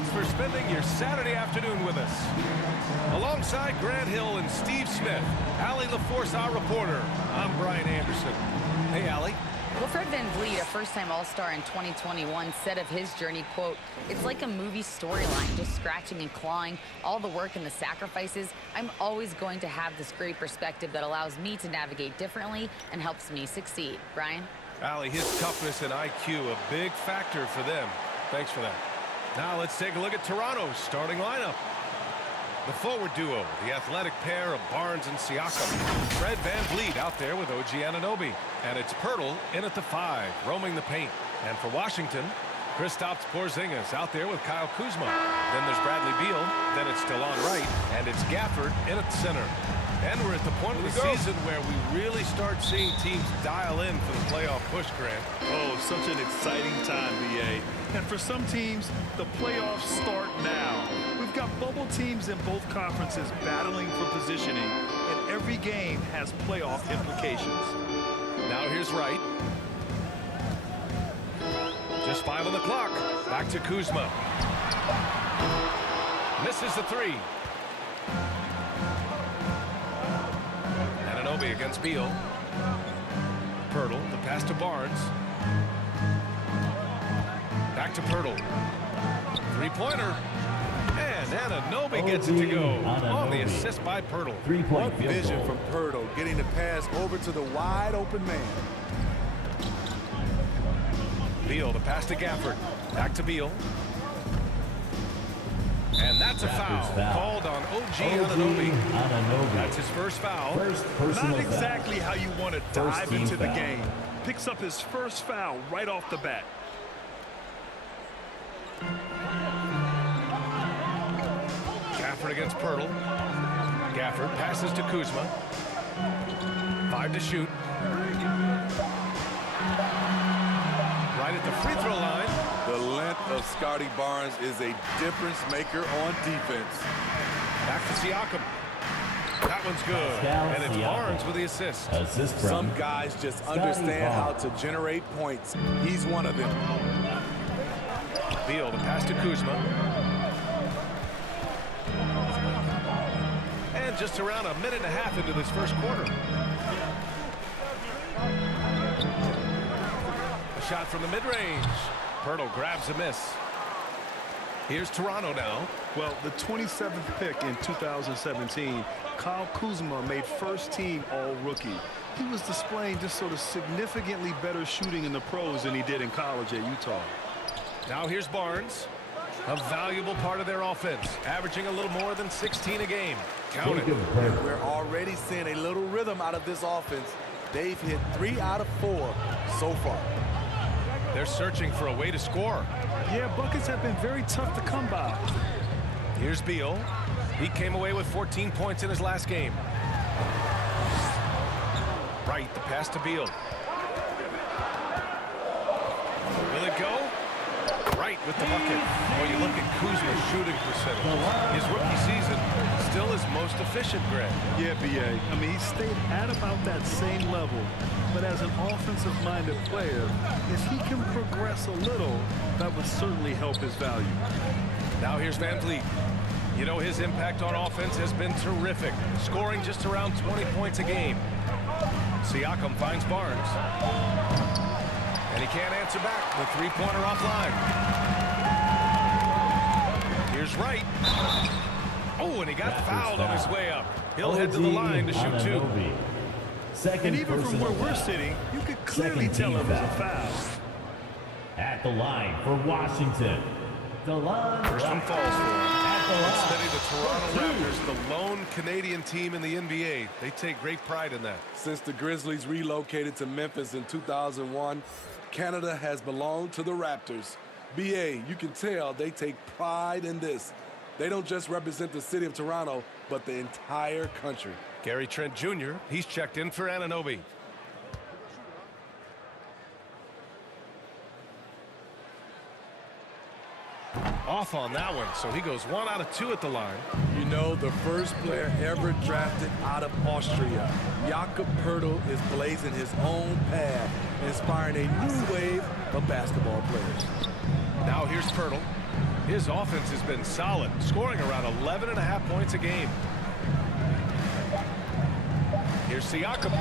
thanks for spending your Saturday afternoon with us. Alongside Grant Hill and Steve Smith, Allie LaForce, our reporter. I'm Brian Anderson. Hey, Allie. Well, Fred VanVleet, a first-time All-Star in 2021, said of his journey, quote, "It's like a movie storyline, just scratching and clawing, all the work and the sacrifices. I'm always going to have this great perspective that allows me to navigate differently and helps me succeed." Brian? Allie, his toughness and IQ, a big factor for them. Thanks for that. Now let's take a look at Toronto's starting lineup. The forward duo, the athletic pair of Barnes and Siakam. Fred VanVleet out there with OG Anunoby. And it's Pirtle in at the 5, roaming the paint. And for Washington, Kristaps Porzingis out there with Kyle Kuzma. Then there's Bradley Beal. Then it's Delon Wright. And it's Gafford in at center. And we're at the point of the season where we really start seeing teams dial in for the playoff push, Grant. Oh, such an exciting time, BA. And for some teams, the playoffs start now. We've got bubble teams in both conferences battling for positioning, and every game has playoff implications. Now here's Wright. Just 5 on the clock. Back to Kuzma. Misses the 3. Anunoby against Beal. Pirtle, the pass to Barnes. Back to Pirtle. Three-pointer. And Anunoby gets it to go on the assist by Pirtle. What vision from Pirtle, getting the pass over to the wide-open man. Beal, the pass to Gafford. Back to Beal. And that's a foul called on OG Anunoby. That's his first foul. Not exactly how you want to dive into the game. Picks up his first foul right off the bat. Gafford against Pirtle. Gafford passes to Kuzma. 5 to shoot. Right at the free throw line. The length of Scotty Barnes is a difference maker on defense. Back to Siakam. That one's good. And it's Barnes with the assist. Some guys just understand how to generate points. He's one of them. Beal, the pass to Kuzma. And just around a minute and a half into this first quarter. A shot from the mid-range. Pirtle grabs a miss. Here's Toronto now. Well, the 27th pick in 2017, Kyle Kuzma made first-team All-Rookie. He was displaying just sort of significantly better shooting in the pros than he did in college at Utah. Now here's Barnes. A valuable part of their offense, averaging a little more than 16 a game. Count it. And we're already seeing a little rhythm out of this offense. They've hit 3 out of 4 so far. They're searching for a way to score. Yeah, buckets have been very tough to come by. Here's Beal. He came away with 14 points in his last game. Right, the pass to Beal. Will it go? Right with the bucket. Well, you look at Kuzma's shooting percentage. His rookie season still his most efficient, Greg. Yeah, BA. I mean, he stayed at about that same level. But as an offensive-minded player, if he can progress a little, that would certainly help his value. Now here's VanVleet. You know, his impact on offense has been terrific, scoring just around 20 points a game. Siakam finds Barnes. And he can't answer back. The three-pointer offline. Here's Wright. Oh, and he got fouled on his way up. He'll head to the line to shoot 2. And even from where we're sitting, you could clearly tell it was a foul. At the line for Washington, DeLon First one falls for him. Wright. The Toronto Raptors, the lone Canadian team in the NBA. They take great pride in that. Since the Grizzlies relocated to Memphis in 2001, Canada has belonged to the Raptors. BA, you can tell they take pride in this. They don't just represent the city of Toronto, but the entire country. Gary Trent Jr., he's checked in for Anunoby. Off on that one, so he goes 1 out of 2 at the line. You know, the first player ever drafted out of Austria, Jakob Pirtle, is blazing his own path, inspiring a new wave of basketball players. Now here's Pirtle. His offense has been solid, scoring around 11.5 points a game. Here's Siakam.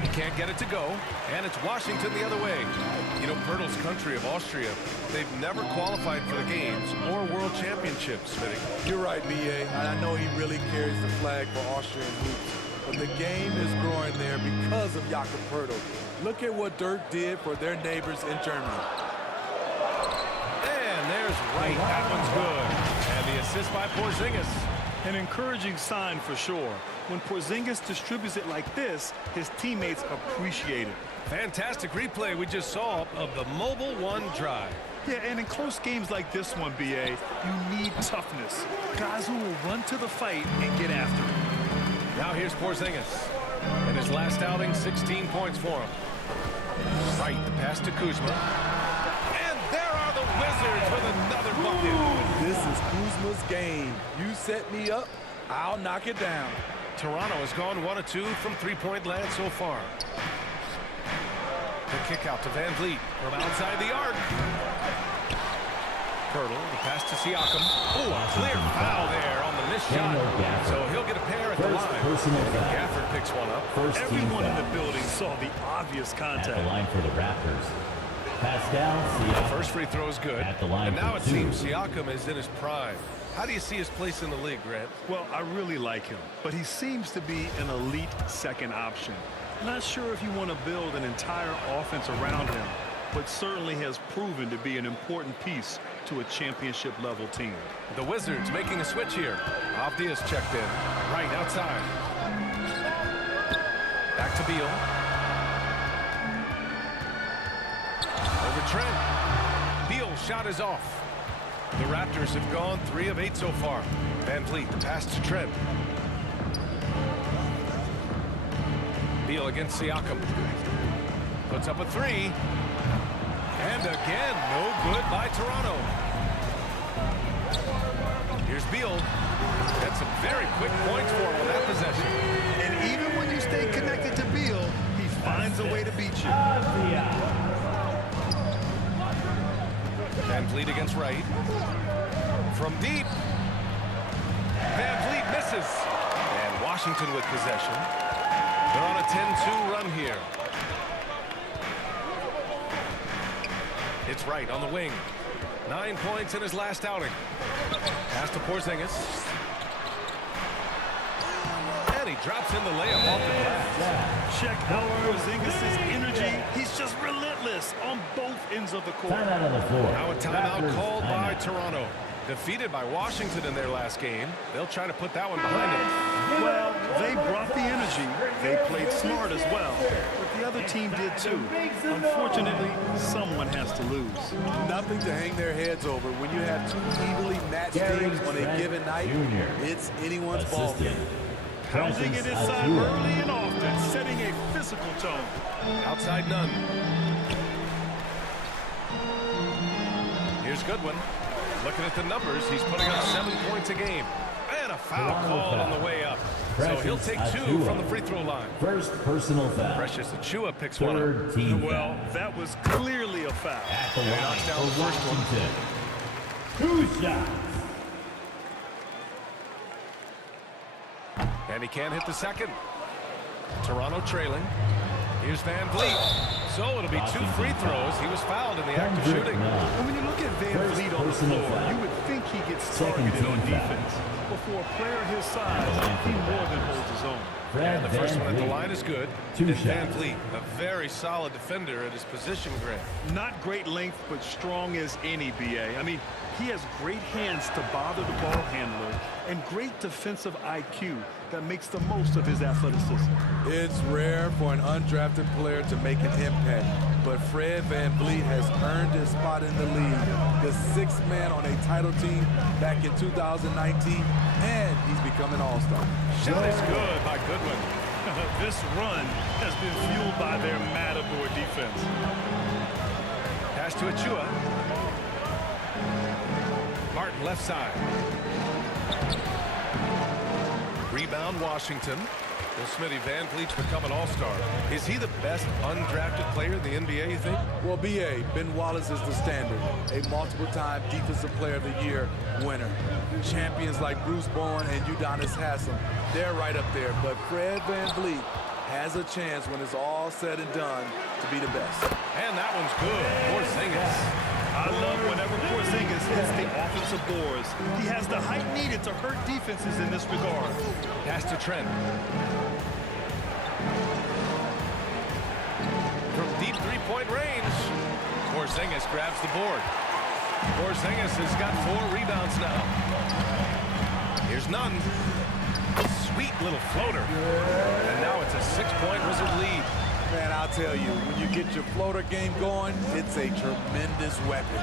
He can't get it to go, and it's Washington the other way. You know, Pirtle's country of Austria, they've never qualified for the games or world championships, Smitty. You're right, B.A. I know he really carries the flag for Austrian hoops, but the game is growing there because of Jakob Pirtle. Look at what Dirk did for their neighbors in Germany. And there's Wright. That one's good. And the assist by Porzingis. An encouraging sign for sure. When Porzingis distributes it like this, his teammates appreciate it. Fantastic replay we just saw of the Mobile One drive. Yeah, and in close games like this one, B.A., you need toughness. Guys who will run to the fight and get after it. Now here's Porzingis. In his last outing, 16 points for him. Right, the pass to Kuzma. And there are the Wizards with another bucket. This is Kuzma's game. You set me up, I'll knock it down. Toronto has gone 1 of 2 from three-point land so far. The kick out to Van Vliet from outside the arc. Pirtle, the pass to Siakam. Oh, a clear foul there on the missed shot. So he'll get a pair at the line. Gafford picks one up. Everyone in the building saw the obvious contact. At the line for the Raptors. Pascal Siakam. The first free throw is good. At the line and now for it two. seems Siakam is in his prime. How do you see his place in the league, Grant? Well, I really like him, but he seems to be an elite second option. Not sure if you want to build an entire offense around him, but certainly has proven to be an important piece to a championship-level team. The Wizards making a switch here. Avdia's checked in. Right outside. Back to Beal. Over Trent. Beal's shot is off. The Raptors have gone 3 of 8 so far. Van Vliet, the pass to Trent. Beal against Siakam. Puts up a 3. And again, no good by Toronto. Here's Beal. That's some very quick points for him on that possession. And even when you stay connected to Beal, he finds a way to beat you. Van Vliet against Wright. From deep. Van Vliet misses. And Washington with possession. They're on a 10-2 run here. It's Wright on the wing. 9 points in his last outing. Pass to Porzingis. And he drops in the layup off the glass. Check out Porzingis' energy. He's just relentless on both ends of the court. Timeout on the floor. Now a timeout Raptors called by timeout. Toronto. Defeated by Washington in their last game. They'll try to put that one behind them. Well, they brought the energy. They played smart as well. But the other team did too. Unfortunately, someone has to lose. Nothing to hang their heads over. When you have 2 evenly matched teams on a given night, it's anyone's ball game. Pounding it inside early and often, setting a physical tone. Outside none. Here's Goodwin. Looking at the numbers, he's putting up 7 points a game. And a foul called on the way up. So he'll take 2 from the free throw line. First personal foul. Precious Achiuwa picks one up. Third team Well, foul. that was clearly a foul. At the line knocks down for the first one. Washington. 2 shots. And he can't hit the second. Toronto trailing. Here's Van Vliet. So it'll be 2 free throws. He was fouled in the act of shooting. And when you look at Van First Vliet on the personal floor, foul. you would think he gets Second targeted on team foul. defense. But for a player his size, he more than holds his own. And the first Van one at the Vliet. line is good. 2 And Van shots. Vliet, a very solid defender at his position, Grant. Not great length, but strong as any, BA. I mean, he has great hands to bother the ball handler and great defensive IQ that makes the most of his athleticism. It's rare for an undrafted player to make an impact, but Fred Van Vliet has earned his spot in the league. The 6th man on a title team back in 2019, and he's become an all-star. Shot is good by Goodwin. This run has been fueled by their Matador defense. Pass to Achiuwa. Martin left side. Rebound Washington. Well, Smitty, Van Vliet's become an all-star. Is he the best undrafted player in the NBA, you think? Well, B.A., Ben Wallace is the standard. A multiple-time Defensive Player of the Year winner. Champions like Bruce Bowen and Udonis Haslem, they're right up there. But Fred Van Vliet has a chance when it's all said and done to be the best. And that one's good. Porzingis. I love whenever Porzingis hits the offensive boards. He has the height needed to hurt defenses in this regard. Pass to Trent. From deep three-point range, Porzingis grabs the board. Porzingis has got 4 rebounds now. Here's Nunn. Sweet little floater. And now it's a 6-point Wizard lead. Man, I'll tell you, when you get your floater game going, it's a tremendous weapon.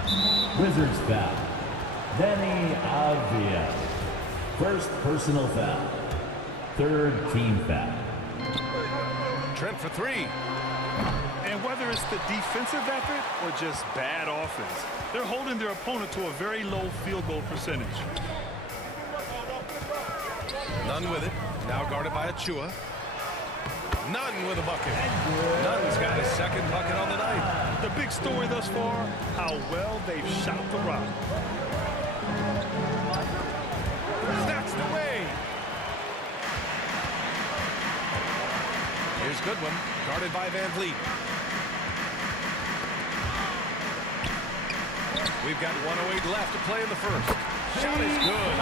Wizards foul. Danny Avdia. First personal foul. Third team foul. Trent for 3. And whether it's the defensive effort or just bad offense, they're holding their opponent to a very low field goal percentage. Nunn with it. Now guarded by Achua. Nunn with a bucket. Nunn's got his second bucket on the night. The big story thus far, how well they've shot the rock. Snatched away. Here's Goodwin, guarded by Van Vliet. We've got 1:08 left to play in the first. Shot is good.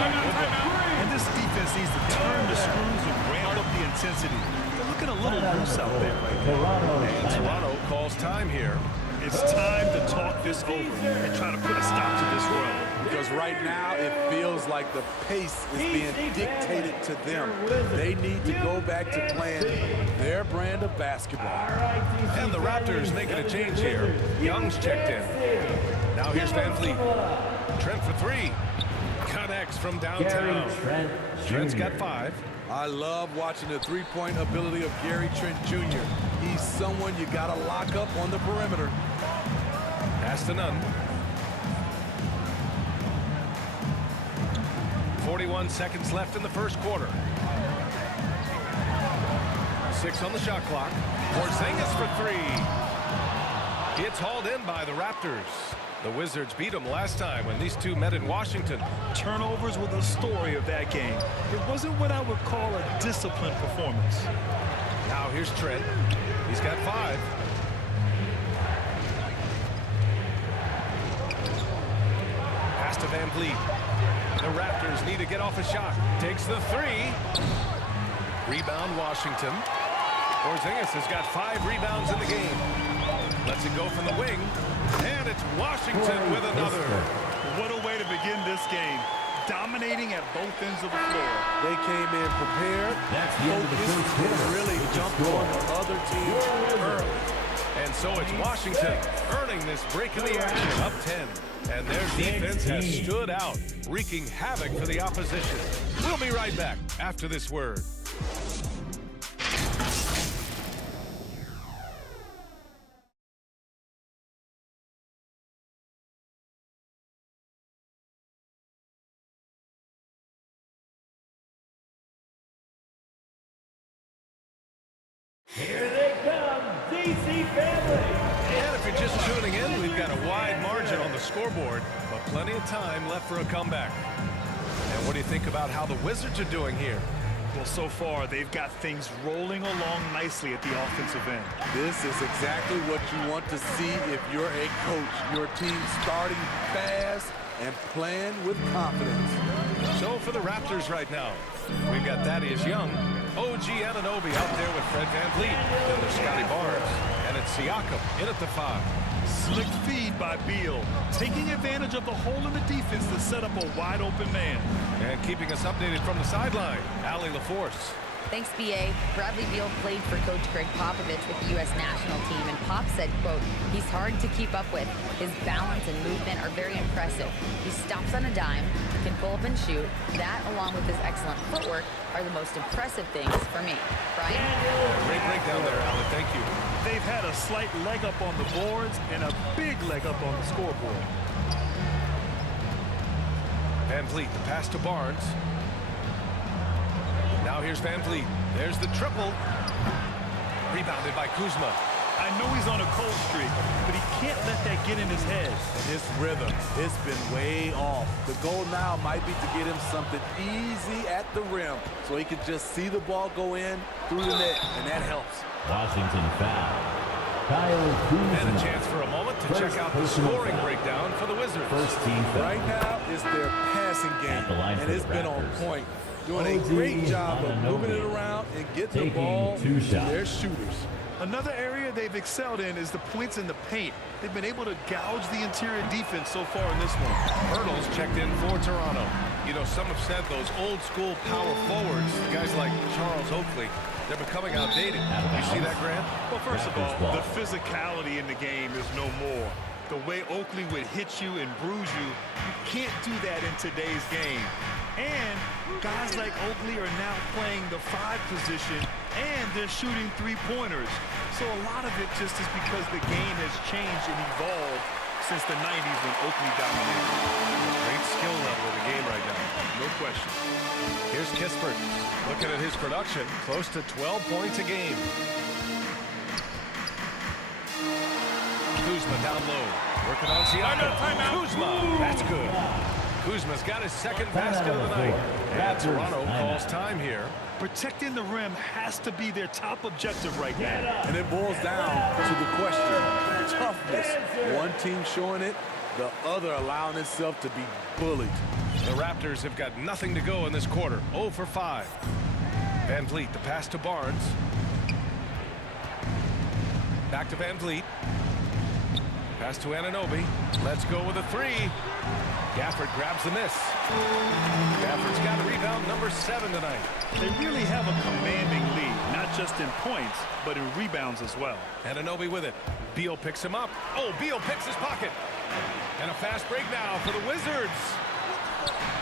And this defense needs to turn the screws and ramp up the intensity. They're looking a little loose out there right now. And Toronto calls time here. It's time to talk this over and try to put a stop to this run. Because right now it feels like the pace is being dictated to them. They need to go back to playing their brand of basketball. And the Raptors making a change here. Young's checked in. Now here's Van Vliet. Trent for 3. Connects from downtown. Trent's got 5. I love watching the three-point ability of Gary Trent Jr. He's someone you got to lock up on the perimeter. Pass to Nunn. 41 seconds left in the first quarter. 6 on the shot clock. Porzingis for 3. It's hauled in by the Raptors. The Wizards beat them last time when these two met in Washington. Turnovers were the story of that game. It wasn't what I would call a disciplined performance. Now here's Trent. He's got 5. Pass to Van Vliet. The Raptors need to get off a shot. Takes the 3. Rebound Washington. Porzingis has got 5 rebounds in the game. Lets it go from the wing. And it's Washington with another. What a way to begin this game. Dominating at both ends of the floor. They came in prepared. That's the end of the first quarter. And really jumped on the other team early. And so it's Washington earning this break in the action, up 10. And their defense has stood out, wreaking havoc for the opposition. We'll be right back after this word. Here they come, DC family. And if you're just tuning in, we've got a wide margin on the scoreboard, but plenty of time left for a comeback. And what do you think about how the Wizards are doing here? Well, so far, they've got things rolling along nicely at the offensive end. This is exactly what you want to see if you're a coach. Your team starting fast and playing with confidence. So for the Raptors right now, we've got Thaddeus Young, OG Anunoby out there with Fred Van Vliet, then there's Scotty Barnes, and it's Siakam in at the 5. Slick feed by Beal, taking advantage of the hole in the defense to set up a wide-open man. And keeping us updated from the sideline, Allie LaForce. Thanks, B.A. Bradley Beal played for Coach Greg Popovich with the U.S. national team, and Pop said, quote, he's hard to keep up with. His balance and movement are very impressive. He stops on a dime, can pull up and shoot. That, along with his excellent footwork, are the most impressive things for me. Brian? Great breakdown there, Allie. Thank you. They've had a slight leg up on the boards and a big leg up on the scoreboard. Van Vliet, the pass to Barnes. Now Now here's Van Vliet. There's the triple. Rebounded by Kuzma. I know he's on a cold streak, but he can't let that get in his head. And his rhythm, it's been way off. The goal now might be to get him something easy at the rim so he can just see the ball go in through the net, and that helps. Washington foul. Kyle Kuzma. And a chance for a moment to check out the scoring breakdown for the Wizards. First team foul. Right now, it's their passing game, the line and for it's the been on Raptors. point. Doing a great job of moving it around and getting the Taking ball two to shots. their shooters. Another area they've excelled in is the points in the paint. They've been able to gouge the interior defense so far in this one. Hurdles checked in for Toronto. You know, some have said those old school power forwards, guys like Charles Oakley, they're becoming outdated. You see that, Grant? Well, first of all, Raptors ball. the physicality in the game is no more. The way Oakley would hit you and bruise you, you can't do that in today's game. And guys like Oakley are now playing the 5 position, and they're shooting 3-pointers. So a lot of it just is because the game has changed and evolved since the 90s when Oakley dominated. Great skill level in the game right now. No question. Here's Kispert. Looking at his production, close to 12 points a game. Kuzma down low. Working on Siakam. Kuzma. That's good. Kuzma's got his second basket of the night. And Toronto calls time here. Protecting the rim has to be their top objective right now. And it boils down to the question, toughness. One team showing it, the other allowing itself to be bullied. The Raptors have got nothing to go in this quarter. 0 for 5. Van Vliet, the pass to Barnes. Back to Van Vliet. Pass to Anunoby. Let's go with a 3. Gafford grabs the miss. Gafford's got a rebound number 7 tonight. They really have a commanding lead, not just in points, but in rebounds as well. Anunoby with it. Beal picks him up. Oh, Beal picks his pocket. And a fast break now for the Wizards.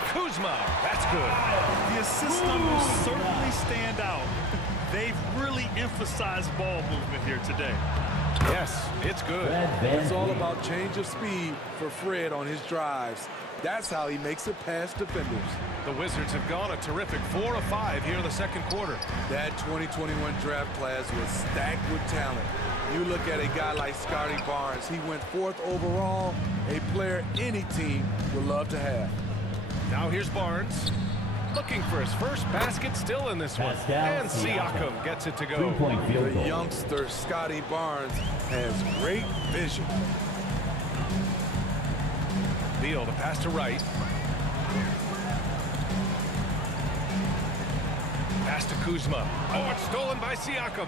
Kuzma, that's good. The assist numbers certainly stand out. They've really emphasized ball movement here today. Yes, it's good. It's all about change of speed for Fred on his drives. That's how he makes it past defenders. The Wizards have gone a terrific 4 of 5 here in the second quarter. That 2021 draft class was stacked with talent. You look at a guy like Scotty Barnes. He went 4th overall, a player any team would love to have. Now here's Barnes. Looking for his first basket still in this one. Pascal And Siakam gets it to go. 3-point field The goal. youngster Scotty Barnes has great vision. Beal, the pass to Wright. Pass to Kuzma. Oh, it's stolen by Siakam.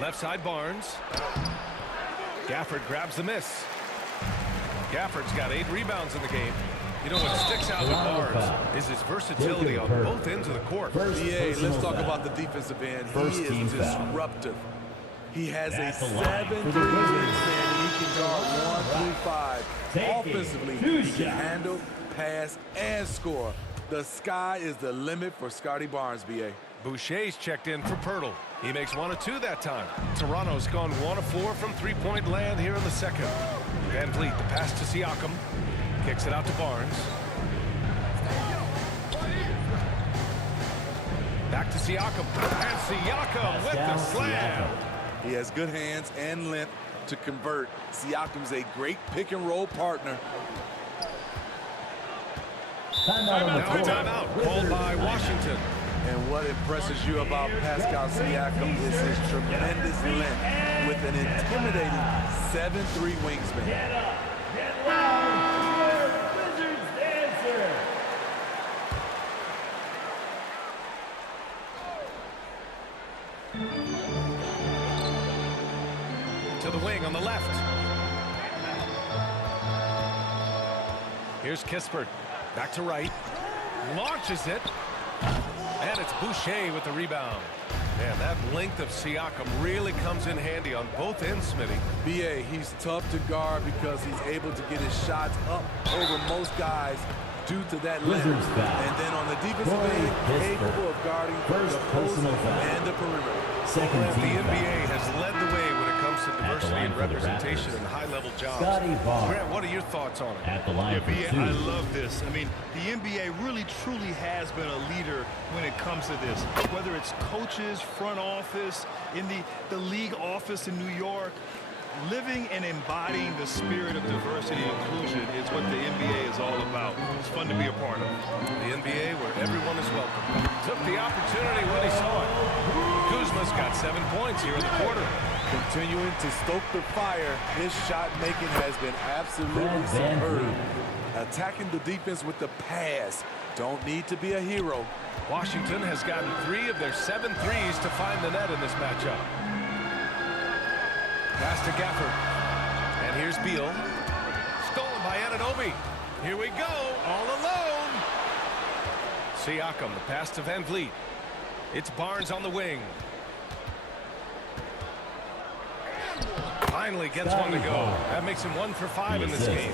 Left side Barnes. Gafford grabs the miss. Gafford's got 8 rebounds in the game. You know what sticks out with Barnes is his versatility on both ends of the court. BA, let's talk about the defensive end. First He team is foul. disruptive. He has That's a a line for 7-3 the Wizards. wingspan, and he can guard 1 through 5. Taking Offensively, two he can shots. handle, pass, and score. The sky is the limit for Scotty Barnes, BA. Boucher's checked in for Pirtle. He makes 1 of 2 that time. Toronto's gone 1 of 4 from 3-point land here in the second. Van Vliet, the pass to Siakam. Kicks it out to Barnes. Back to Siakam. And Siakam with the slam. He has good hands and length to convert. Siakam's a great pick-and-roll partner. Now a timeout called by Washington. And what impresses you about Pascal Siakam is his tremendous length with an intimidating 7'3" wingspan. To the wing on the left. Here's Kispert. Back to Wright. Launches it. And it's Boucher with the rebound. Man, that length of Siakam really comes in handy on both ends, Smitty. BA, he's tough to guard because he's able to get his shots up over most guys due to that length. Wizards foul. And then on the defensive Corey end, Kispert. capable of guarding First the post personal foul. and the perimeter. Second The team NBA has led the way when it comes comes to diversity line and for the representation Raptors, in high-level jobs. Scotty Barnes. Grant, what are your thoughts on it? At the line for BA, two. I love this. I mean, the NBA really truly has been a leader when it comes to this. Whether it's coaches, front office, in the league office in New York, living and embodying the spirit of diversity and inclusion is what the NBA is all about. It's fun to be a part of. The NBA where everyone is welcome. Took the opportunity when he saw it. Kuzma's got 7 points here in the quarter. Continuing to stoke the fire, his shot making has been absolutely Van superb. Vliet. Attacking the defense with the pass. Don't need to be a hero. Washington has gotten 3 of their 7 threes to find the net in this matchup. Pass to Gafford. And here's Beal. Stolen by Anunoby. Here we go, all alone. Siakam, the pass to Van Vliet. It's Barnes on the wing. Finally gets one to go. That makes him 1 for 5 in this game.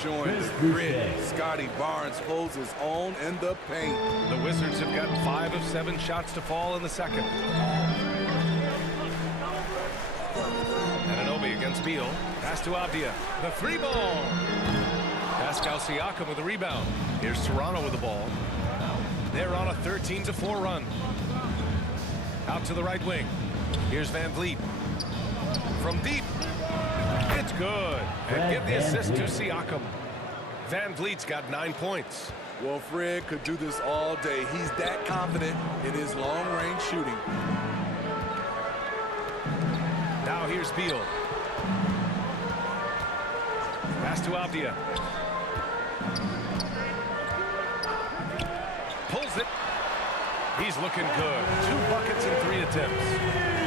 Showing the grit. Scotty Barnes holds his own in the paint. The Wizards have gotten 5 of 7 shots to fall in the second. Anunoby against Beal. Pass to Avdia. The 3-ball. Pascal Siakam with a rebound. Here's Toronto with the ball. They're on a 13-4 run. Out to the right wing. Here's Van Vliet. From deep. It's good. And give the assist to Siakam. Van Vliet's got 9 points. Well, Fred could do this all day. He's that confident in his long-range shooting. Now here's Beal. Pass to Avdia. Pulls it. He's looking good. 2 buckets in 3 attempts.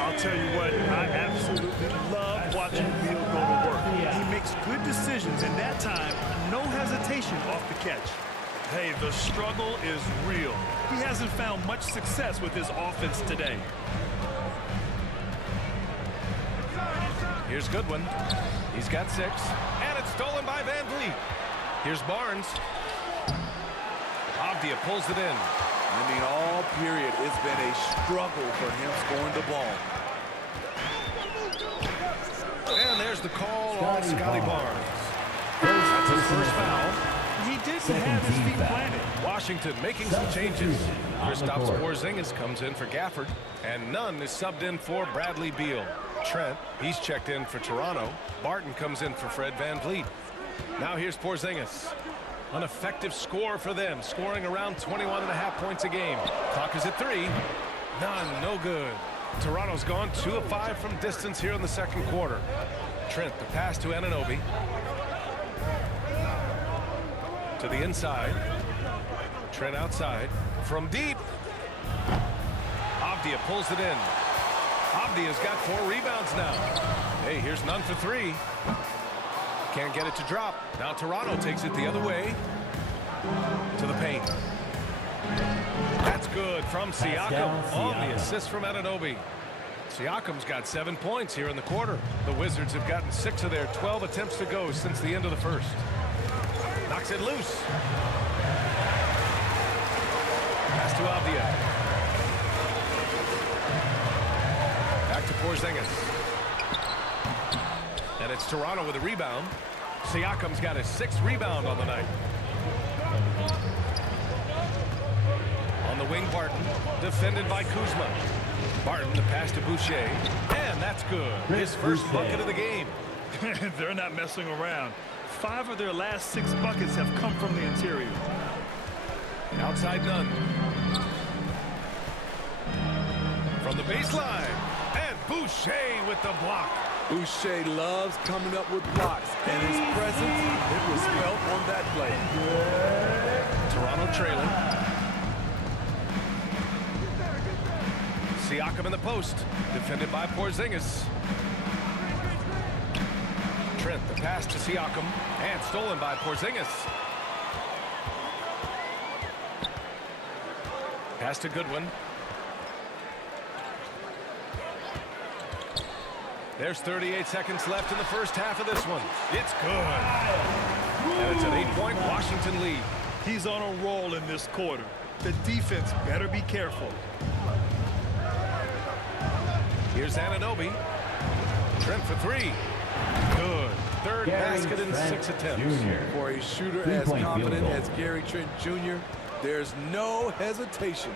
I'll tell you what, I absolutely love watching Beal go to work. He makes good decisions, and that time, no hesitation off the catch. Hey, the struggle is real. He hasn't found much success with his offense today. Here's Goodwin. He's got 6. And it's stolen by Van Vliet. Here's Barnes. Avdia pulls it in. I mean, all period, it's been a struggle for him scoring the ball. And there's the call on Scotty Barnes. That's his first foul. He didn't have his feet planted. Washington making some changes. Kristaps Porzingis comes in for Gafford, and Nunn is subbed in for Bradley Beal. Trent, he's checked in for Toronto. Barton comes in for Fred Van Vliet. Now here's Porzingis. An effective score for them, scoring around 21.5 points a game. Clock is at 3. None, no good. Toronto's gone 2 of 5 from distance here in the second quarter. Trent, the pass to Anunoby. To the inside. Trent outside. From deep. Avdia pulls it in. Avdia's got 4 rebounds now. Hey, here's Nunn for 3. Can't get it to drop. Now Toronto takes it the other way. To the paint. That's good from Siakam on the assist from Anunoby. Siakam's got 7 points here in the quarter. The Wizards have gotten 6 of their 12 attempts to go since the end of the first. Knocks it loose. Pass to Avdia. Back to Porzingis. And it's Toronto with a rebound. Siakam's got his 6th rebound on the night. On the wing, Barton, defended by Kuzma. Barton, the pass to Boucher, and that's good. His first bucket of the game. They're not messing around. 5 of their last 6 buckets have come from the interior. Outside Nunn. From the baseline, and Boucher with the block. Boucher loves coming up with blocks, and his presence, it was felt on that play. Toronto trailing. Siakam in the post, defended by Porzingis. Trent, the pass to Siakam, and stolen by Porzingis. Pass to Goodwin. There's 38 seconds left in the first half of this one. It's good. And it's an 8-point Washington lead. He's on a roll in this quarter. The defense better be careful. Here's Anunoby. Trent for three. Good. Third basket in 6 attempts. For a shooter as Three-point confident field goal. as Gary Trent Jr., there's no hesitation.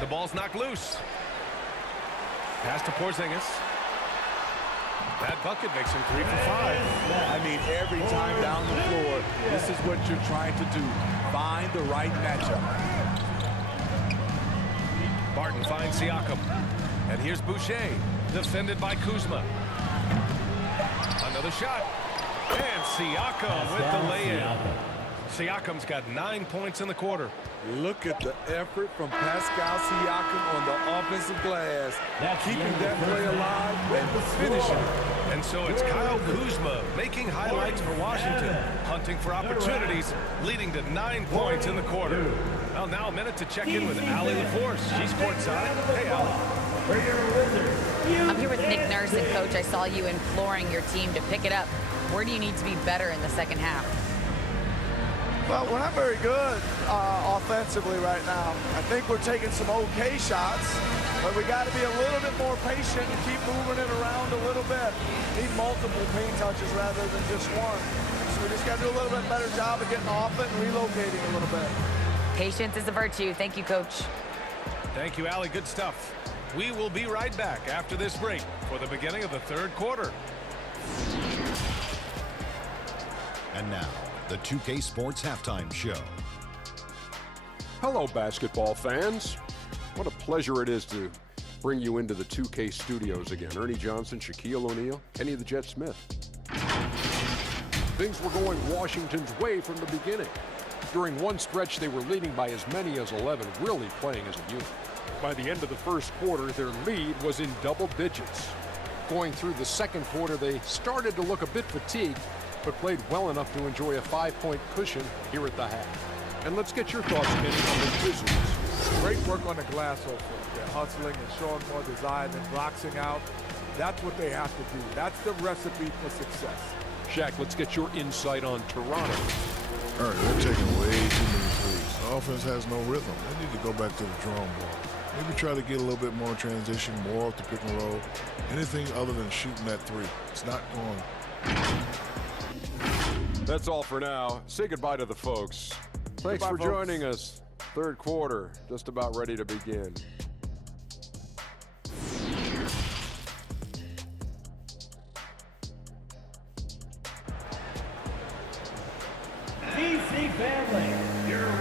The ball's knocked loose. Pass to Porzingis. That bucket makes him 3 for 5. I mean, every time down the floor, this is what you're trying to do. Find the right matchup. Barton finds Siakam. And here's Boucher, defended by Kuzma. Another shot. And Siakam with the lay-in. Siakam's got 9 points in the quarter. Look at the effort from Pascal Siakam on the offensive glass, keeping that play alive and finishing it. And so it's Kyle Kuzma making highlights for Washington, hunting for opportunities, leading to 9 points in the quarter. Well, now a minute to check in with Allie LaForce. She's courtside. Hey, Allie. I'm here with Nick Nurse, and Coach, I saw you imploring your team to pick it up. Where do you need to be better in the second half? Well, we're not very good offensively right now. I think we're taking some okay shots, but we got to be a little bit more patient and keep moving it around a little bit. Need multiple paint touches rather than just one. So we just got to do a little bit better job of getting off it and relocating a little bit. Patience is a virtue. Thank you, Coach. Thank you, Allie. Good stuff. We will be right back after this break for the beginning of the third quarter. And now, the 2K Sports Halftime Show. Hello, basketball fans. What a pleasure it is to bring you into the 2K studios again. Ernie Johnson, Shaquille O'Neal, Kenny the Jet Smith. Things were going Washington's way from the beginning. During one stretch, they were leading by as many as 11, really playing as a unit. By the end of the first quarter, their lead was in double digits. Going through the second quarter, they started to look a bit fatigued, but played well enough to enjoy a 5-point cushion here at the half. And let's get your thoughts, Kenny, on the Wizards. Great work on the glass also. They're hustling and showing more desire than boxing out. That's what they have to do. That's the recipe for success. Shaq, let's get your insight on Toronto. All right, they're taking way too many threes. The offense has no rhythm. They need to go back to the drawing board. Maybe try to get a little bit more transition, more off the pick and roll. Anything other than shooting that three. It's not going. That's all for now. Say goodbye to the folks. Thanks Goodbye, for folks. joining us. Third quarter, just about ready to begin. DC family,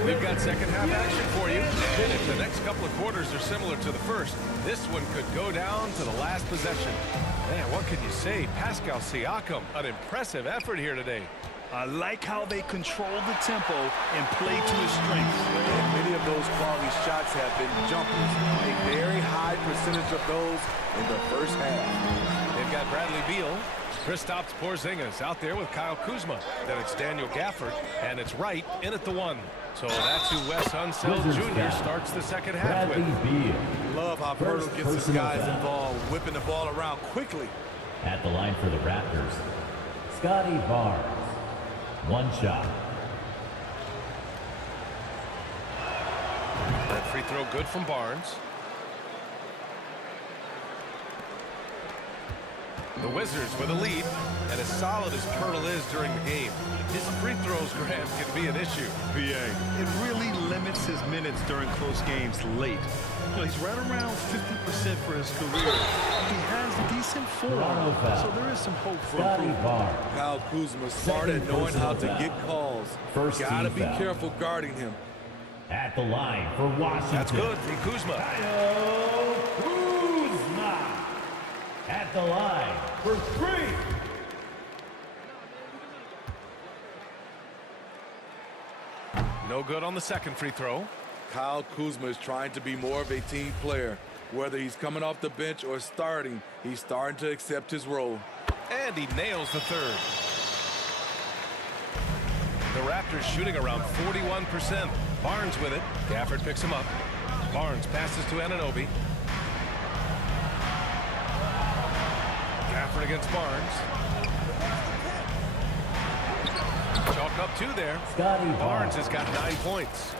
We've got second half action for you. And if the next couple of quarters are similar to the first, this one could go down to the last possession. Man, what can you say? Pascal Siakam, an impressive effort here today. I like how they control the tempo and play to his strengths. And many of those quality shots have been jumpers. A very high percentage of those in the first half. They've got Bradley Beal. Kristaps Porzingis out there with Kyle Kuzma. Then it's Daniel Gafford, and it's Wright in at the one. So that's who Wes Unseld Jr. starts the second half with. Love how Pirtle gets his guys involved, whipping the ball around quickly. At the line for the Raptors, Scotty Barnes. One shot. That free throw good from Barnes. The Wizards with a lead, and as solid as Pirtle is during the game, his free throws, Graham, can be an issue. PA. It really limits his minutes during close games late. You know, he's right around 50% for his career. He has decent form, so there is some hope for Scotty improvement. Barnes. Kyle Kuzma smart at knowing how to get calls. First Gotta team be foul. careful guarding him. At the line for Washington. That's good from Kuzma. Kyle Kuzma. At the line for three. No good on the second free throw. Kyle Kuzma is trying to be more of a team player. Whether he's coming off the bench or starting, he's starting to accept his role. And he nails the third. The Raptors shooting around 41%. Barnes with it. Gafford picks him up. Barnes passes to Anunoby. Gafford against Barnes. Chalk up two there. Scotty Barnes has got 9 points.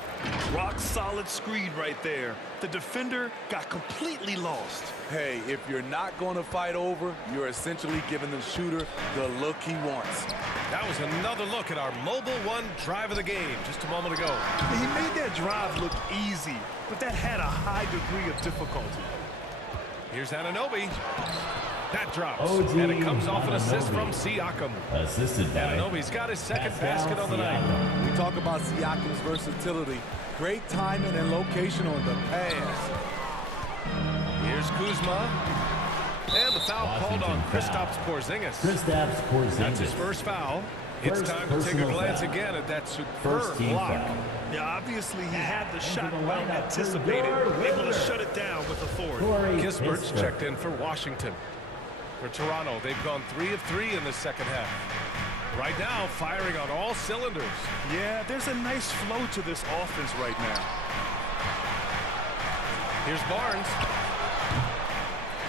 Rock solid screen right there. The defender got completely lost. Hey, if you're not going to fight over, you're essentially giving the shooter the look he wants. That was another look at our Mobile One drive of the game just a moment ago. He made that drive look easy, but that had a high degree of difficulty. Here's Anunoby. That drops, OG and it comes off an assist Anunoby. from Siakam. Assisted by Anunoby's got his second basket on the night. Siakam. We talk about Siakam's versatility. Great timing and location on the pass. Here's Kuzma. And the foul called on Washington Kristaps foul. Porzingis. Kristaps Porzingis. That's his first foul. It's First time to take a personal glance foul. again at that superb First team block. foul. Yeah, obviously he had the shot the well lineup. anticipated, Your able to winner. shut it down with authority. Corey Kispert's Kispert. checked in for Washington. For Toronto, they've gone 3 of 3 in the second half. Right now, firing on all cylinders. Yeah, there's a nice flow to this offense right now. Here's Barnes.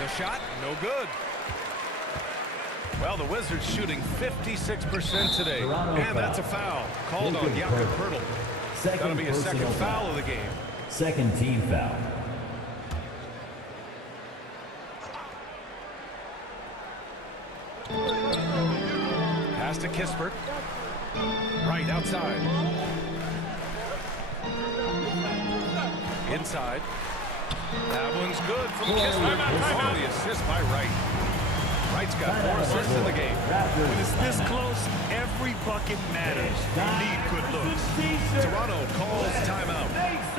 The shot, no good. Well, the Wizards shooting 56% today. Toronto And that's a foul. foul called on Jakob Jakob Poeltl. Poeltl. Second That'll be a second personal foul of the game. Second team foul. Pass to Kispert. Right outside. Inside. That one's good from Kispert. Oh, the assist by Wright. Wright's got 4 assists in the game. When it's this close, every bucket matters. You need good looks. Toronto calls timeout.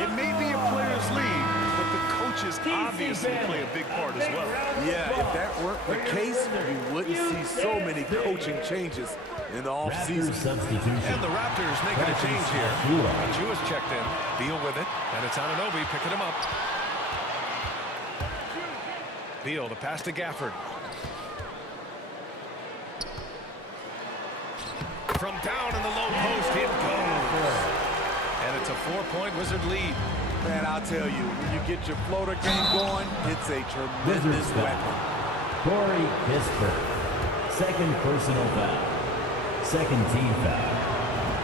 It may be a player's lead, but the coaches obviously play a big part as well. Yeah, if that weren't the case, you wouldn't see so many coaching changes in the Raptors offseason. substitution. And the Raptors making a change here. Achua's checked in. Beal with it. And it's Anunoby picking him up. Beal, the pass to Gafford. From down in the low post, it goes. And it's a 4-point Wizard lead. Man, I'll tell you, when you get your floater game going, it's a tremendous Wizards foul. weapon. Corey Kispert. Second personal foul. Second team foul.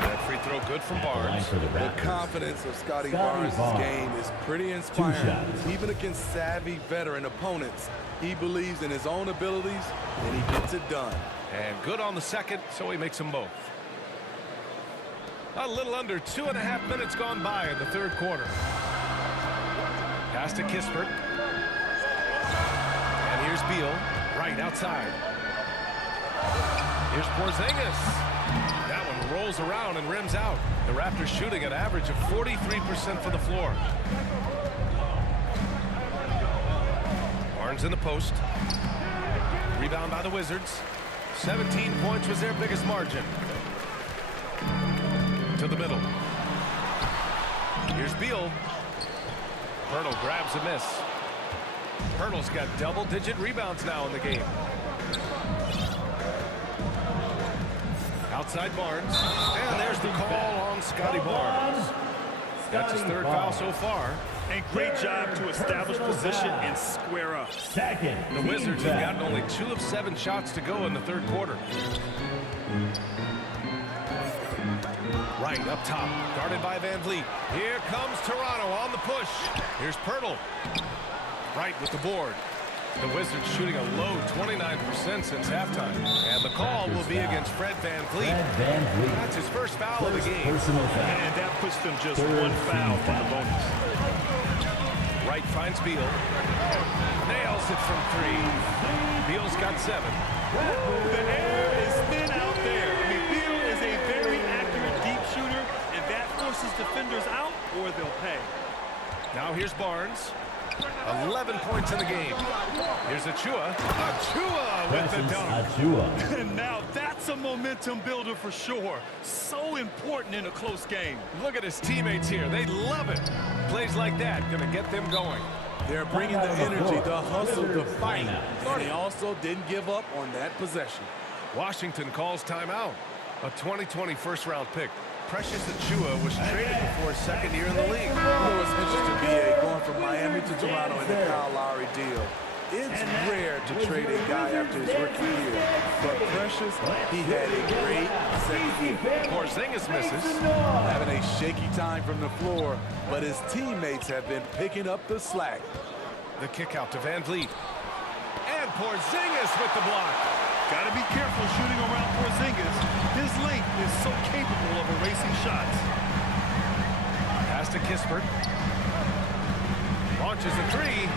That free throw good from At the line Barnes. for the The Raptors. confidence of Scotty Scotty Barnes' Barnes. game is pretty inspiring. shots. Even against savvy veteran opponents, he believes in his own abilities, and he gets it done. And good on the second, so he makes them both. A little under 2.5 minutes gone by in the third quarter. Pass to Kispert. And here's Beal, right outside. Here's Porzingis. That one rolls around and rims out. The Raptors shooting an average of 43% for the floor. Barnes in the post. Rebound by the Wizards. 17 points was their biggest margin. To the middle. Here's Beal. Poeltl grabs a miss. Poeltl's got double-digit rebounds now in the game. Outside Barnes. And there's the call on Scotty Barnes. That's his third foul so far. And great job to establish position and square up. Second. The Wizards have gotten only 2 of 7 shots to go in the third quarter. Right up top, guarded by Van Vliet. Here comes Toronto on the push. Here's Poeltl. Right with the board. The Wizards shooting a low 29% since halftime. And the call will be against Fred Van Vliet. Fred Van Vliet. That's his first foul of the game. Personal foul. And that puts them just Third one foul team from the foul. bonus. Wright finds Beal. Nails it from 3. Beal's got 7. The air is thin out there. I mean, Beal is a very accurate deep shooter, and that forces defenders out, or they'll pay. Now here's Barnes. 11 points in the game. Here's Achua. Achua with the Precious dunk. Achua. And now that's a momentum builder for sure. So important in a close game. Look at his teammates here. They love it. Plays like that going to get them going. They're bringing the energy, the hustle, the fight. And they also didn't give up on that possession. Washington calls timeout. A 2020 first-round pick. Precious Achua was traded before his second year in the league. You know, it's interesting, BA, going from Miami to Toronto in the Kyle Lowry deal. It's rare to trade a guy after his rookie year, but Precious, he had a great second year. Porzingis misses. Having a shaky time from the floor, but his teammates have been picking up the slack. The kick out to Van Vliet. And Porzingis with the block. Got to be careful shooting around Porzingis. His length is so capable of erasing shots. Pass to Kispert. Launches a three.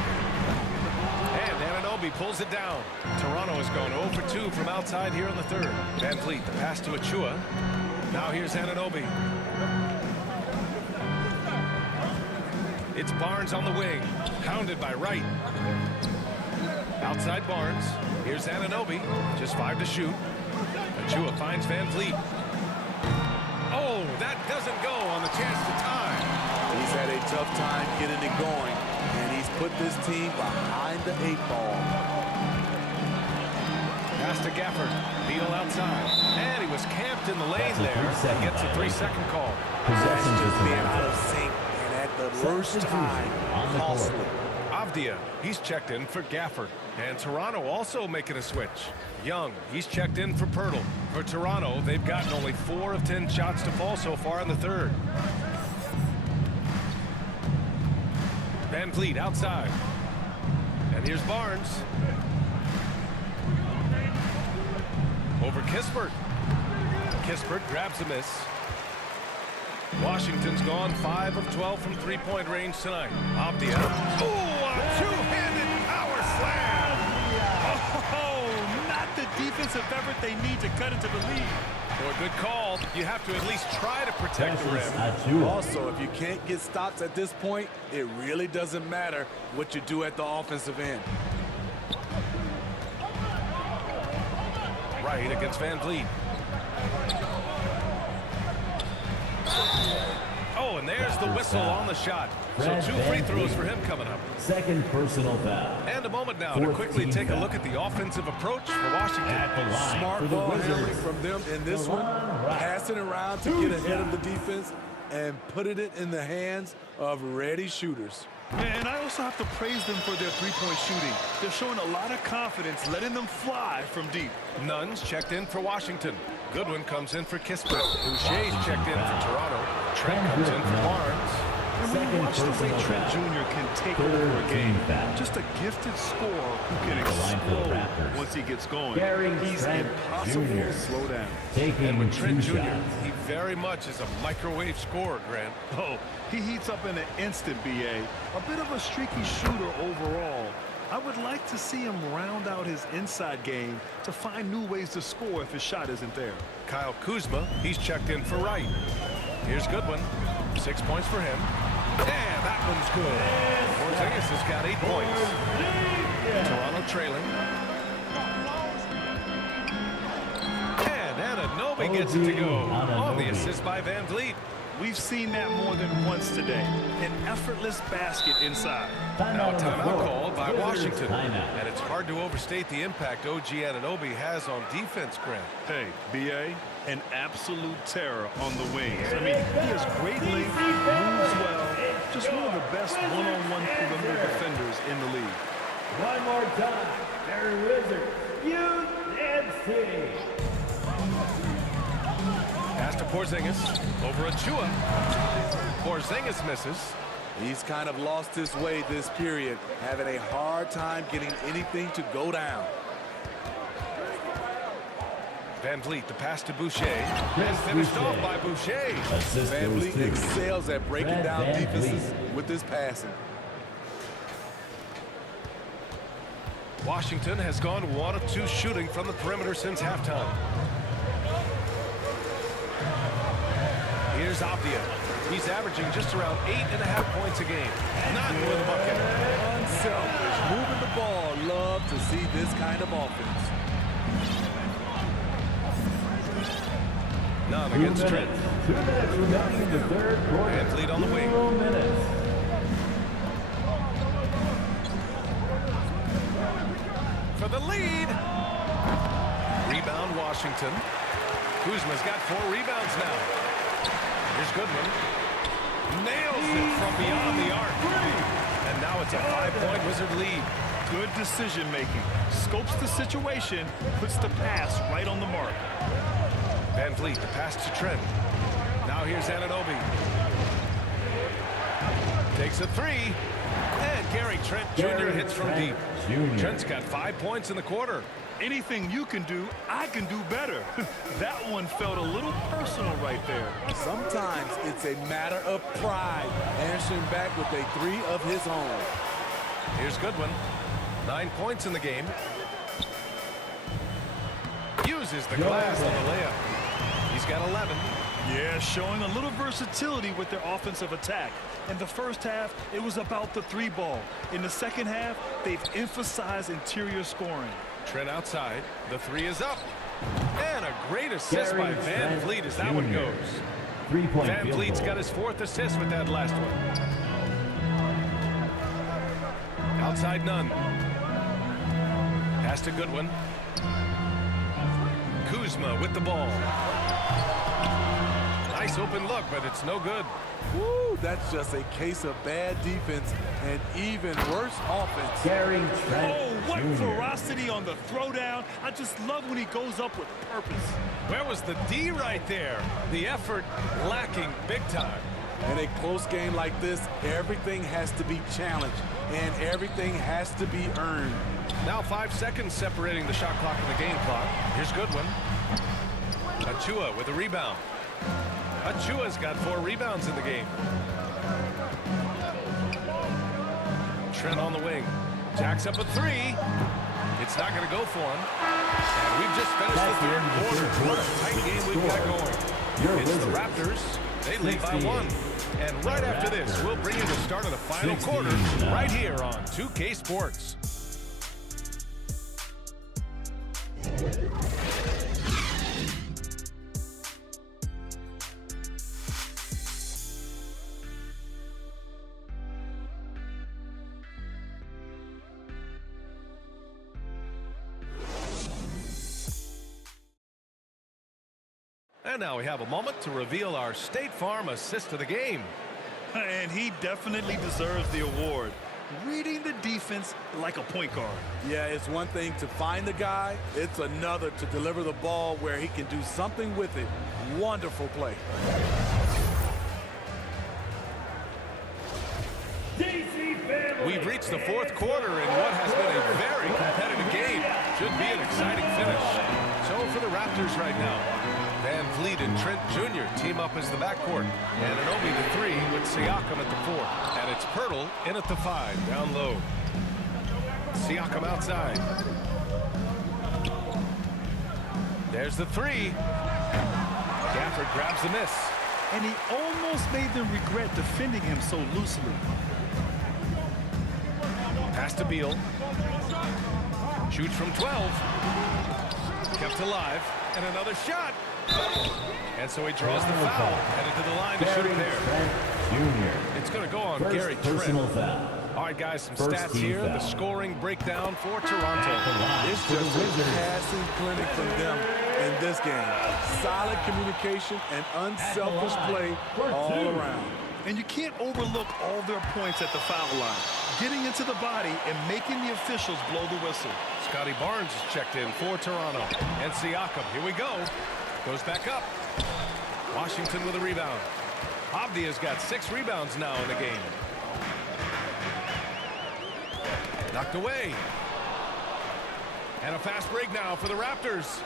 And Anunoby pulls it down. Toronto has gone 0 for 2 from outside here in the third. Van Vliet, the pass to Achua. Now here's Anunoby. It's Barnes on the wing. Pounded by Wright. Outside Barnes. Here's Anunoby. Just 5 to shoot. Achua finds Van Vliet. Oh, that doesn't go on the chance to tie. He's had a tough time getting it going, and he's put this team behind the 8 ball. Pass to Gafford. Beal outside. And he was camped in the lane there. He gets a 3-second call. That's just being out of sync, and at the worst time, costly. Avdia, he's checked in for Gafford. And Toronto also making a switch. Young, he's checked in for Pirtle. For Toronto, they've gotten only 4 of 10 shots to fall so far in the third. Van Vliet outside. And here's Barnes. Over Kispert. Kispert grabs a miss. Washington's gone 5 of 12 from three-point range tonight. Avdia. Oh, a two-handed power slam. Oh, not the defensive effort they need to cut into the lead. For a good call, you have to at least try to protect the rim. Also, if you can't get stops at this point, it really doesn't matter what you do at the offensive end. Right against Van Vliet. Oh, and there's the whistle on the shot. So 2 free throws for him coming up. Second personal foul. And a moment now to quickly take a look at the offensive approach for Washington. Smart ball handling from them in this one. Passing around to get ahead of the defense and putting it in the hands of ready shooters. And I also have to praise them for their three-point shooting. They're showing a lot of confidence, letting them fly from deep. Nunn's checked in for Washington. Goodwin comes in for Kispert. Boucher's checked in for Toronto. Trent comes in for Barnes. And when you watch the way Trent Jr. can take over a game, just a gifted scorer who can explode once he gets going. He's impossible to slow down. And with Trent Jr., he very much is a microwave scorer, Grant. Oh, he heats up in an instant, BA. A bit of a streaky shooter overall. I would like to see him round out his inside game to find new ways to score if his shot isn't there. Kyle Kuzma, he's checked in for Wright. Here's Goodwin. 6 points for him. And that one's good. Porzingis has got 8 points. Toronto trailing. And Anunoby gets it to go on the assist by Van Vliet. We've seen that more than once today. An effortless basket inside. Now a timeout called by Washington. And it's hard to overstate the impact OG Anunoby has on defense, Grant. Hey, BA, an absolute terror on the wings. I mean, he has great length, moves well, just one of the best one-on-one perimeter defenders in the league. One more time, Barry Wizards, UNC. Pass to Porzingis. Over Achua. Porzingis misses. He's kind of lost his way this period, having a hard time getting anything to go down. Van Vliet, the pass to Boucher. And finished off by Boucher. Van Vliet excels at breaking down defenses with his passing. Washington has gone 1 of 2 shooting from the perimeter since halftime. Here's Avdia. He's averaging just around 8.5 points a game. Not with a bucket. Unselfish, moving the ball. Love to see this kind of offense. None against Trent. 2 minutes remaining in the third quarter. Van Vliet on the wing. 0 minutes. For the lead. Rebound Washington. Kuzma's got 4 rebounds now. Here's Goodwin. Nails it from beyond the arc. And now it's a 5-point Wizard lead. Good decision making. Scopes the situation, puts the pass right on the mark. Van Vliet, the pass to Trent. Now here's Anunoby. Takes a three. And Gary Trent Jr. hits from deep. Trent's got 5 points in the quarter. Anything you can do, I can do better. That one felt a little personal right there. Sometimes it's a matter of pride, answering back with a three of his own. Here's Goodwin. 9 points in the game. Uses the glass on the layup. He's got 11. Yeah, showing a little versatility with their offensive attack. In the first half, it was about the three ball. In the second half, they've emphasized interior scoring. Trent outside. The three is up. And a great assist by Van Vliet as that one goes. Van Vliet's got his 4th assist with that last one. Outside none. Pass to Goodwin. Kuzma with the ball. Nice open look, but it's no good. Woo, that's just a case of bad defense and even worse offense. Oh, what ferocity on the throwdown. I just love when he goes up with purpose. Where was the D right there? The effort lacking big time. In a close game like this, everything has to be challenged and everything has to be earned. Now 5 seconds separating the shot clock and the game clock. Here's Goodwin. Achua with a rebound. Achua's got 4 rebounds in the game. Trent on the wing. Jacks up a 3. It's not going to go for him. And we've just finished the 3rd quarter. What a tight game we've got going. It's the Raptors. They lead by 1. And right after this, we'll bring you the start of the final quarter right here on 2K Sports. And now we have a moment to reveal our State Farm assist of the game. And he definitely deserves the award. Reading the defense like a point guard. Yeah, it's one thing to find the guy. It's another to deliver the ball where he can do something with it. Wonderful play. We've reached the 4th quarter in what has been a very competitive game. Should be an exciting finish. So for the Raptors right now, Van Vliet and Trent Jr. team up as the backcourt. Anunoby the 3 with Siakam at the 4. And it's Pirtle in at the 5, down low. Siakam outside. There's the 3. Gafford grabs the miss. And he almost made them regret defending him so loosely. Pass to Beal. Shoots from 12. Kept alive. And another shot. And so he draws the foul. Headed to the line to shoot a pair. It's going to go on Gary Trent. All right, guys, some stats here. The scoring breakdown for Toronto. It's just a passing clinic from them in this game. Solid communication and unselfish play all around. And you can't overlook all their points at the foul line. Getting into the body and making the officials blow the whistle. Scotty Barnes is checked in for Toronto. And Siakam, here we go. Goes back up. Washington with a rebound. Avdia's got 6 rebounds now in the game. Knocked away. And a fast break now for the Raptors.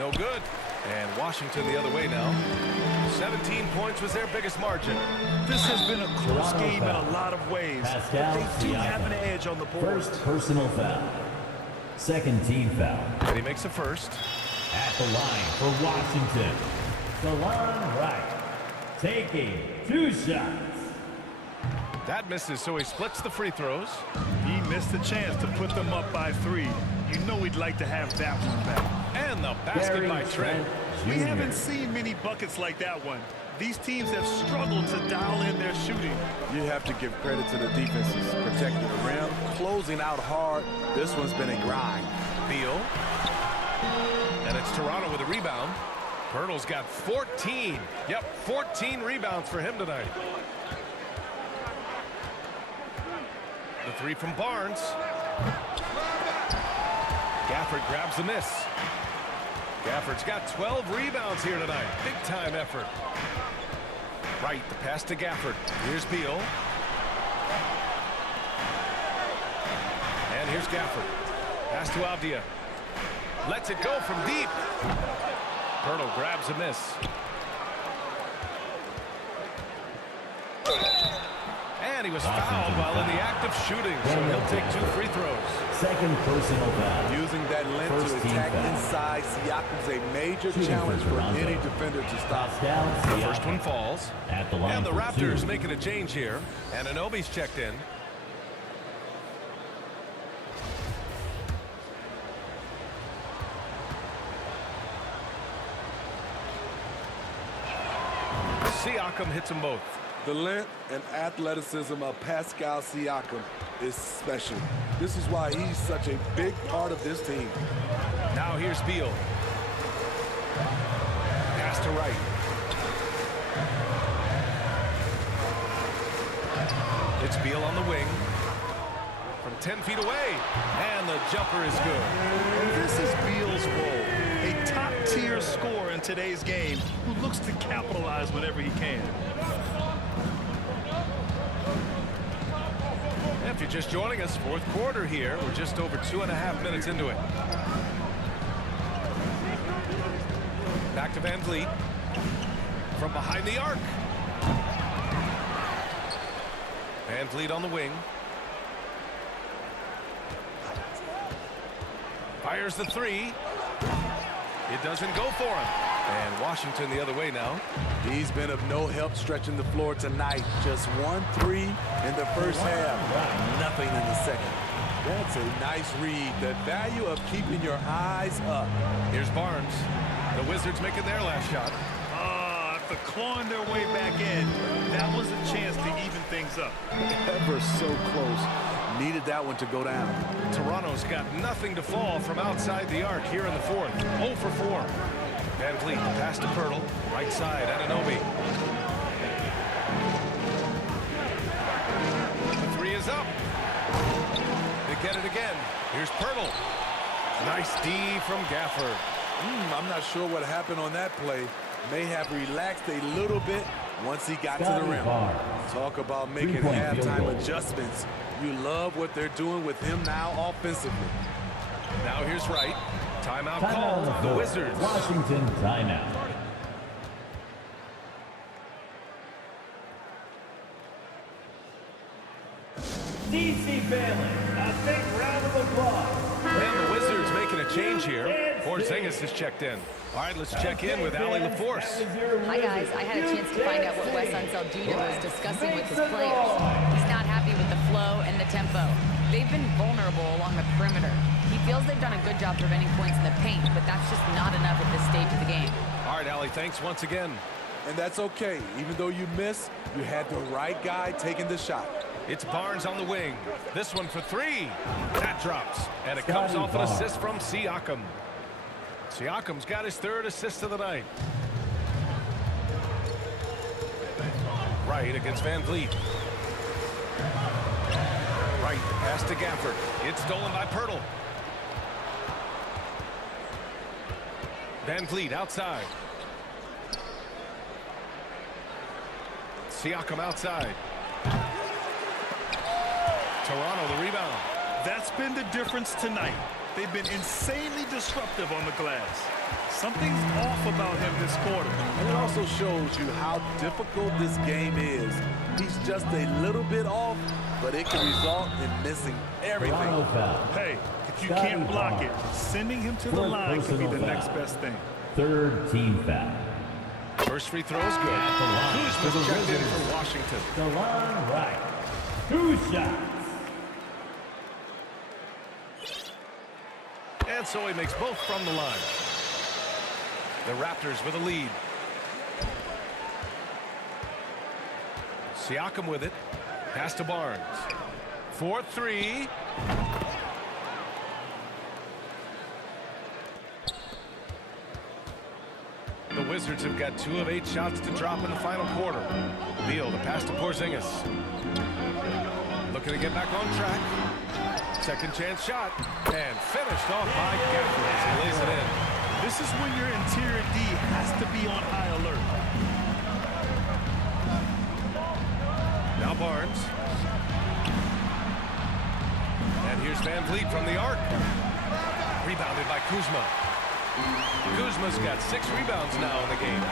No good. And Washington the other way now. 17 points was their biggest margin. This has been a close game in a lot of ways. But they do have an edge on the board. First personal foul. Second team foul. And he makes a first. At the line for Washington, Delon Wright taking 2 shots. That misses, so he splits the free throws. He missed a chance to put them up by 3. You know he'd like to have that one back. And the basket by Trent. We haven't seen many buckets like that one. These teams have struggled to dial in their shooting. You have to give credit to the defenses. Protecting the rim, closing out hard. This one's been a grind. Beal. And it's Toronto with a rebound. Pirtle's got 14. Yep, 14 rebounds for him tonight. The three from Barnes. Gafford grabs the miss. Gafford's got 12 rebounds here tonight. Big-time effort. Right, the pass to Gafford. Here's Beal. And here's Gafford. Pass to Avdia. Lets it go from deep. Pirtle grabs a miss. And he was fouled while in the act of shooting, so he'll take 2 free throws. Second personal foul. Using that length to attack inside Siakam's a major challenge for any defender to stop. The first one falls. At the line And the for Raptors 2. making a change here. And Anunoby's checked in. Siakam hits them both. The length and athleticism of Pascal Siakam is special. This is why he's such a big part of this team. Now here's Beal. Pass to Wright. It's Beal on the wing. From 10 feet away. And the jumper is good. And this is Beal's role. A top-tier scorer in today's game who looks to capitalize whenever he can. If you're just joining us, fourth quarter here. We're just over 2.5 minutes into it. Back to Van Vliet. From behind the arc. Van Vliet on the wing. Fires the three. It doesn't go for him. And Washington the other way now. He's been of no help stretching the floor tonight. Just 1 3 in the first half. Nothing in the second. That's a nice read. The value of keeping your eyes up. Here's Barnes. The Wizards making their last shot. After clawing their way back in, that was a chance to even things up. Ever so close. Needed that one to go down. Toronto's got nothing to fall from outside the arc here in the fourth. 0 for 4. Van Vliet, pass to Pirtle. Right side, Anunoby. The three is up. They get it again. Here's Pirtle. Nice D from Gafford. I'm not sure what happened on that play. May have relaxed a little bit once he got to the rim. Talk about making halftime adjustments. You love what they're doing with him now offensively. Now here's Wright. Timeout called. The Wizards. Washington timeout. DC family, a big round of applause. And the Wizards making a change here. Porzingis is checked in. All right, let's check in with Allie LaForce. Hi, guys. I had a chance to find out what Wes Unseld was discussing with his players. He's not happy with the flow and the tempo. They've been vulnerable along the perimeter. He feels they've done a good job preventing points in the paint, but that's just not enough at this stage of the game. All right, Allie, thanks once again. And that's okay. Even though you missed, you had the right guy taking the shot. It's Barnes on the wing. This one for 3. That drops. And it comes off an assist from Siakam. Siakam's got his 3rd assist of the night. Right against Van Vliet. Right, pass to Gafford. It's stolen by Pirtle. Van Vliet outside. Siakam outside. Toronto the rebound. That's been the difference tonight. They've been insanely disruptive on the glass. Something's off about him this quarter. And it also shows you how difficult this game is. He's just a little bit off, but it can result in missing everything. Hey, if you can't block it, sending him to the line could be the next best thing. 3rd team foul. First free throw is good. Kuzma's checked in for Washington. Delon Wright. 2 shots. And so he makes both from the line. The Raptors with a lead. Siakam with it. Pass to Barnes. 4-3. The Wizards have got 2 of 8 shots to drop in the final quarter. Beal, the pass to Porzingis. Looking to get back on track. Second chance shot. And finished off by Gafford as he lays it in. This is when your interior D has to be on high alert. Now Barnes. And here's Van Vliet from the arc. Rebounded by Kuzma. Kuzma's got 6 rebounds now in the game.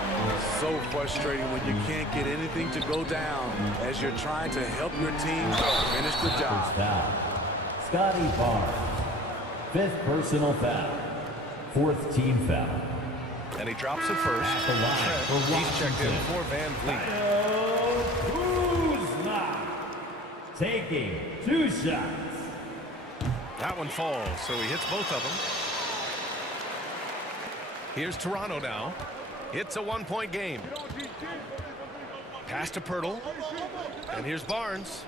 So frustrating when you can't get anything to go down as you're trying to help your team finish the job. Foul. Scotty Barnes. 5th personal foul. 4th team foul. And he drops it first. At the line for He's checked in for Van Vliet. Kuzma taking 2 shots. That one falls, so he hits both of them. Here's Toronto now. It's a 1-point game. Pass to Pirtle. And here's Barnes.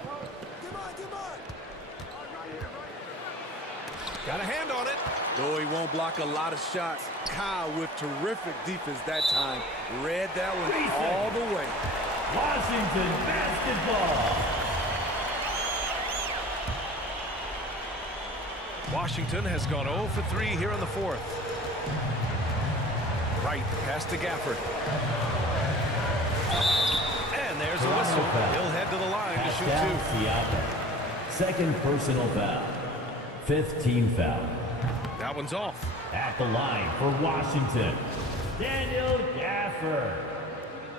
Got a hand on it. Though he won't block a lot of shots, Kyle with terrific defense that time read that one all the way. Washington basketball. Washington has gone 0 for 3 here in the 4th. Right, pass to Gafford. And there's a whistle. He'll head to the line to shoot 2. 2nd personal foul. 5th team foul. That one's off. At the line for Washington, Daniel Gafford.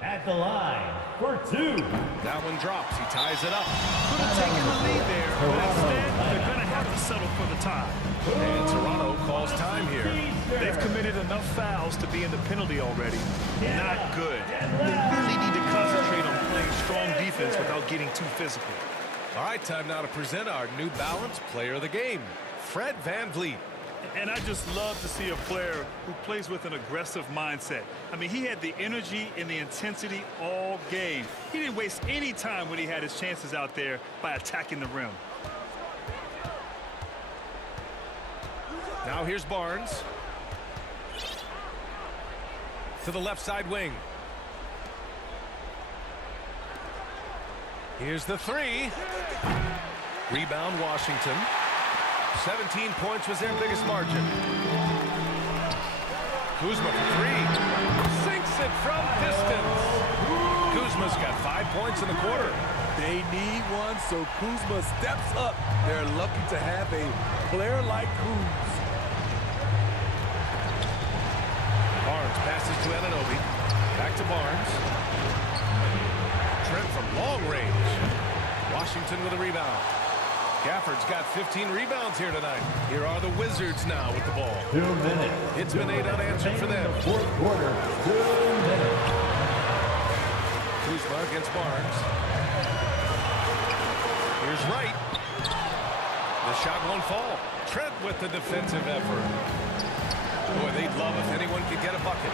At the line for 2. That one drops. He ties it up. Could have taken the lead there, but instead they're going to have to settle for the tie. And Toronto calls time here. They've committed enough fouls to be in the penalty already. Not good. They really need to concentrate on playing strong defense without getting too physical. All right, time now to present our New Balance Player of the Game, Fred Van Vliet. And I just love to see a player who plays with an aggressive mindset. I mean, he had the energy and the intensity all game. He didn't waste any time when he had his chances out there by attacking the rim. Now here's Barnes. To the left side wing. Here's the 3. Rebound Washington. 17 points was their biggest margin. Kuzma for 3. Sinks it from distance. Kuzma's got 5 points in the quarter. They need one, so Kuzma steps up. They're lucky to have a player like Kuz. Barnes passes to Anunoby. Back to Barnes. Trent from long range. Washington with a rebound. Gafford's got 15 rebounds here tonight. Here are the Wizards now with the ball. 2 minutes. It's been 8 unanswered for them. 4th quarter. 2 minutes. Kuzma against Barnes. Here's Wright. The shot won't fall. Trent with the defensive effort. Boy, they'd love if anyone could get a bucket.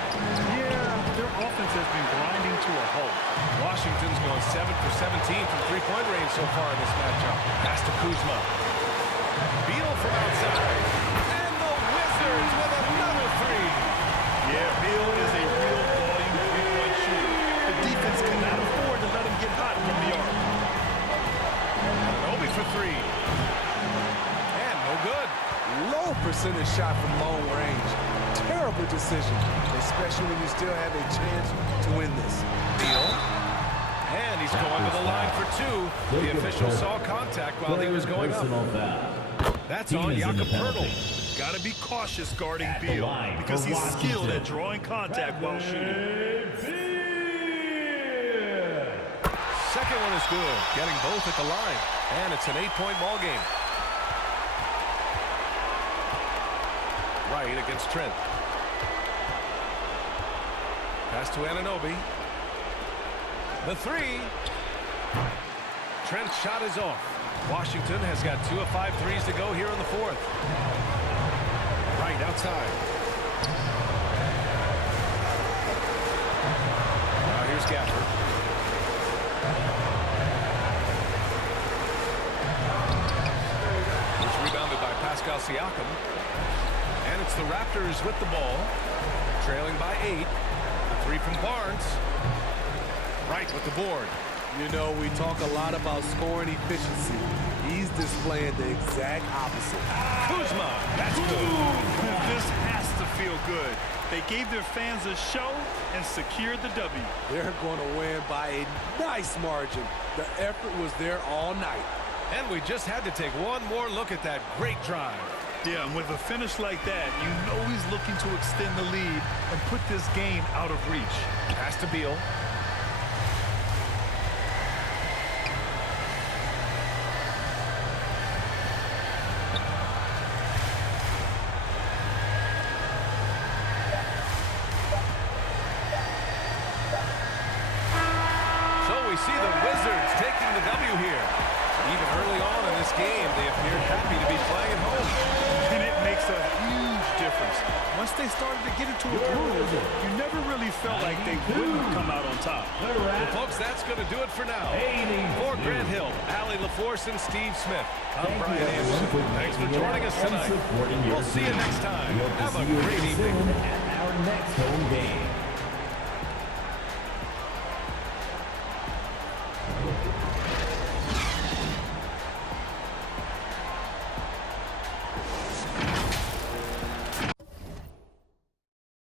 Yeah, their offense has been grinding to a halt. Washington's gone 7 for 17 from three-point range so far in this matchup. Pass to Kuzma. Beal from outside. And the Wizards with another 3. Yeah, Beal is a real volume three-point shooter. The defense cannot afford to let him get hot from the arc. Obi for 3. And no good. Low percentage shot from long range. Terrible decision, especially when you still have a chance to win this. Beal. And he's going to the line for 2. The official saw contact while he was going up. That's on Jakob Pirtle. Got to be cautious guarding Beal because he's skilled at drawing contact while shooting. Second one is good. Getting both at the line. And it's an 8-point ball game. Right against Trent. Pass to Anunoby. The 3. Trent's shot is off. Washington has got 2 of 5 threes to go here in the 4th. Right outside. Now here's Gafford. It's rebounded by Pascal Siakam. And it's the Raptors with the ball, trailing by 8. The 3 from Barnes. Right with the board. You know, we talk a lot about scoring efficiency. He's displaying the exact opposite. Kuzma, that's good. This has to feel good. They gave their fans a show and secured the W. They're going to win by a nice margin. The effort was there all night. And we just had to take one more look at that great drive. Yeah, and with a finish like that, you know he's looking to extend the lead and put this game out of reach. Pass to Beal. So we see the Wizards taking the W here. Even early on in this game, they appeared happy to be playing at home. And it makes a huge difference. Once they started to get into a groove, you never really felt like they wouldn't come out on top. Well, folks, that's going to do it for now. For Grant Hill, Allie LaForce, and Steve Smith, I'm Brian Anderson. Thanks for joining us tonight. We'll see you next time. Have a great evening. At our next home game.